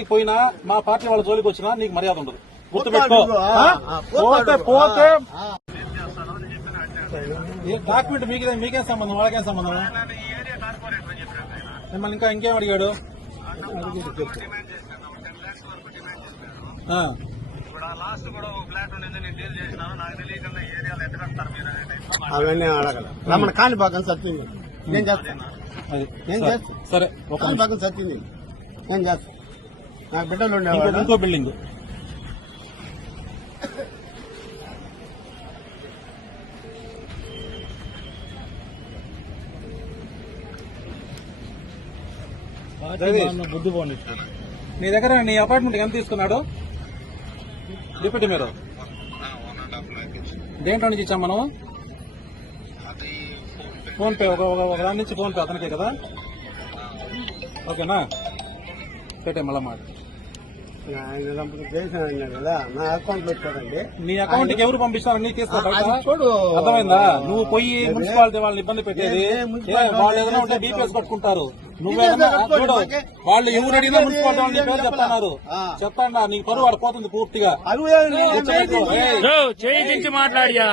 జోలికి పోయినా మా పార్టీ వాళ్ళ జోలికి వచ్చినా నీకు మర్యాద ఉండదు, గుర్తుపెట్టుకో. పోతే డాక్యుమెంట్ మీకేం సంబంధం, వాళ్ళకేం సంబంధం? మిమ్మల్ని ఇంకేం అడిగాడు? అవన్నీ అడగల రమ్మని కాణిపాకం సత్యం నేను చేస్తాను. సరే కాణిపాకం సత్యం నేను చేస్తాను. నాకు బిడ్డలు ఉండేవాడు. ఇంకో బిల్డింగ్ బుద్ధి పోండి. నీ దగ్గర నీ అపార్ట్మెంట్ ఎంత తీసుకున్నాడు డిప్యూటీ మీరు? దేంట్లో నుంచి ఇచ్చాం మనం? ఫోన్ పే, ఒక దాని నుంచి ఫోన్ పే అతనికే కదా? ఓకేనా, పెట్టే మళ్ళా మాట. కదా నా అకౌంట్ లో పెట్టాడండి. నీ అకౌంట్ కి ఎవరు పంపిస్తారని నీ తీసుకోడు. అర్థమైందా? నువ్వు పోయి మున్సిపాలిటీ వాళ్ళని ఇబ్బంది పెట్టేది, వాళ్ళు ఏదైనా ఉంటే డీపీఎస్ కట్టుకుంటారు. నువ్వేదన్నా చూడు, వాళ్ళు ఎవరు అడిగినా మున్సిపాలిటీ వాళ్ళని పేరు చెప్తున్నారు. చెప్తాడా నీకు పరువు వాడు పోతుంది పూర్తిగా. మాట్లాడియా